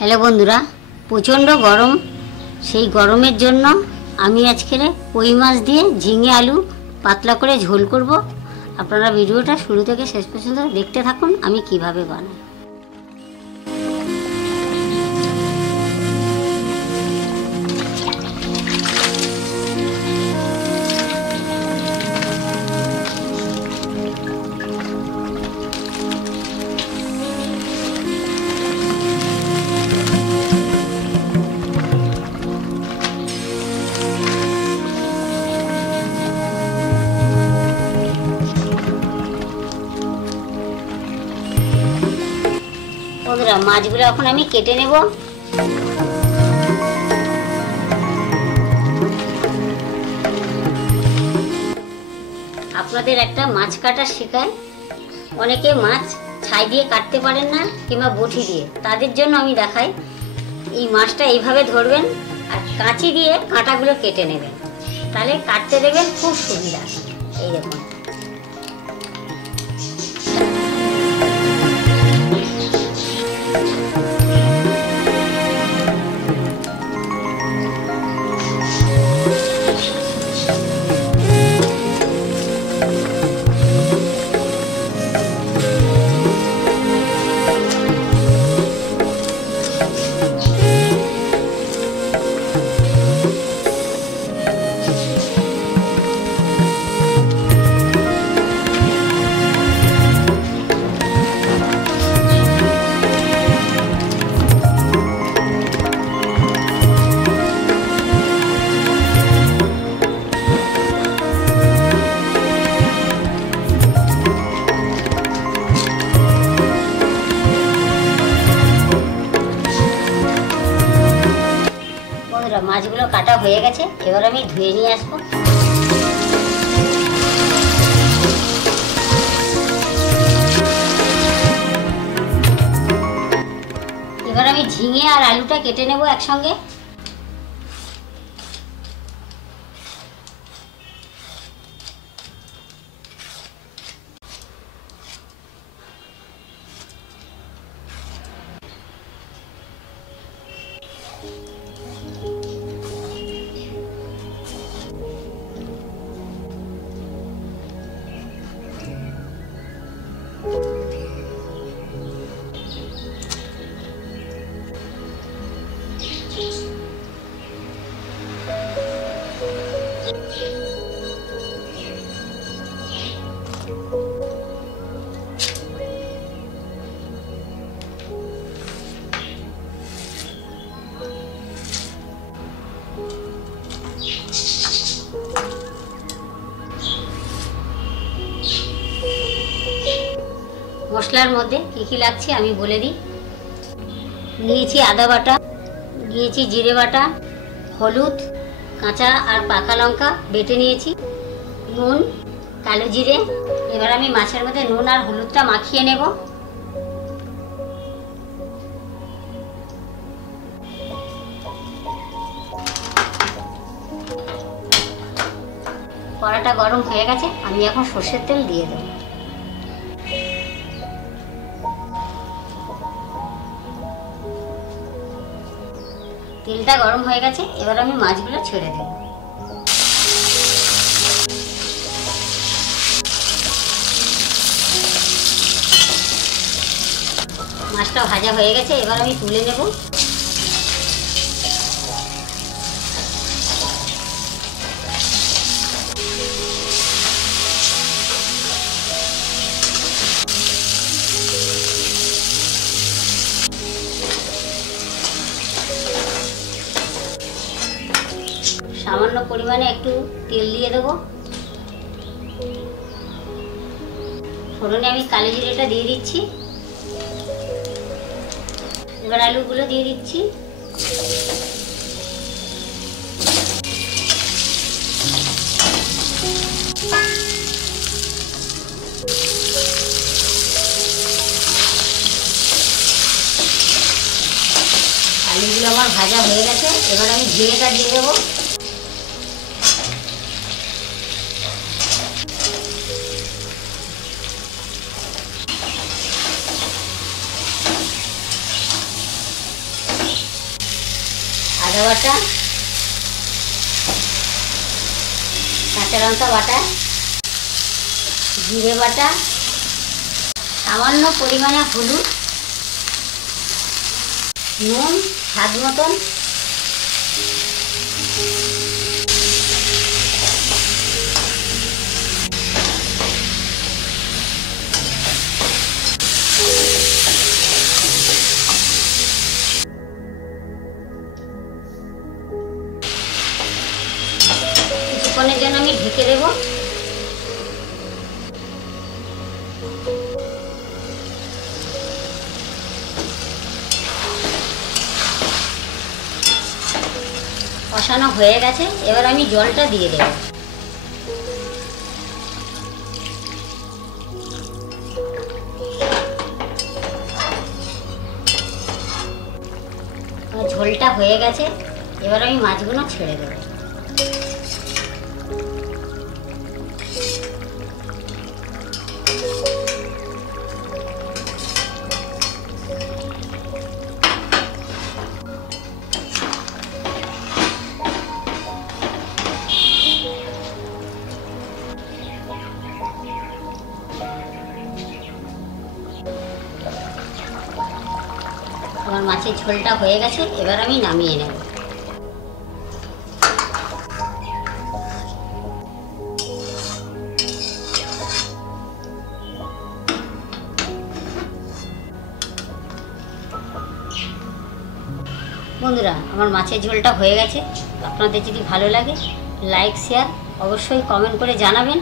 Hello বন্ধুরা, প্রচণ্ড গরম। সেই গরমের জন্য আমি আজকে কই মাছ দিয়ে ঝিঙে আলু পাতলা করে ঝোল করব। আপনারা ভিডিওটা শুরু থেকে শেষ পর্যন্ত দেখতে থাকুন আমি কিভাবে বানাই। বন্ধুরা, মাছগুলো এখন আমি কেটে নেব। আপনাদের একটা মাছ কাটা শেখায়। অনেকে মাছ ছাই দিয়ে কাটতে পারেন না কিংবা বটি দিয়ে, তাদের জন্য আমি দেখাই। এই মাছটা এইভাবে ধরবেন আর কাঁচি দিয়ে কাঁটাগুলো কেটে নেবেন, তাহলে কাটতে দেবেন খুব সুবিধা। এই দেখুন, মাছগুলো কাটা হয়ে গেছে। এবার আমি ধুয়ে নিয়ে আসবো। এবার আমি ঝিঙে আর আলুটা কেটে নেব একসঙ্গে। মশলার মধ্যে কী কী লাগছে আমি বলে দিই। নিয়েছি আদা বাটা, নিয়েছি জিরে বাটা, হলুদ, কাঁচা আর পাকা লঙ্কা বেটে নিয়েছি, নুন, কালো জিরে। এবার আমি মাছের মধ্যে নুন আর হলুদটা মাখিয়ে নেব। কড়াটা গরম হয়ে গেছে, আমি এখন সর্ষের তেল দিয়ে দেব। তেলটা গরম হয়ে গেছে, এবার আমি মাছগুলো ছেড়ে দেব। মাছটা ভাজা হয়ে গেছে, এবার আমি তুলে নেব। সামান্য পরিমাণে একটু তেল দিয়ে দেবো। ফোড়নে আমি কালো জিরেটা দিয়ে দিচ্ছি। এবার আলুগুলো দিয়ে দিচ্ছি। আলুগুলো আমার ভাজা হয়ে গেছে, এবার আমি ঝিঙেটা দিয়ে দেবো। আদা বাটা, কাঁচা লঙ্কা বাটা, জিরে বাটা, সামান্য পরিমাণে হলুদ, নুন স্বাদ মতন, কিছুক্ষণের জন্য আমি ঢেকে দেব। কষানো হয়ে গেছে, এবার আমি জলটা দিয়ে দেব। ঝোলটা হয়ে গেছে, এবার আমি মাছগুলো ছেড়ে দেব। আমার মাছের ঝোলটা হয়ে গেছে, এবার আমি নামিয়ে নেব। বন্ধুরা, আমার মাছের ঝোলটা হয়ে গেছে। আপনাদের যদি ভালো লাগে লাইক শেয়ার অবশ্যই কমেন্ট করে জানাবেন।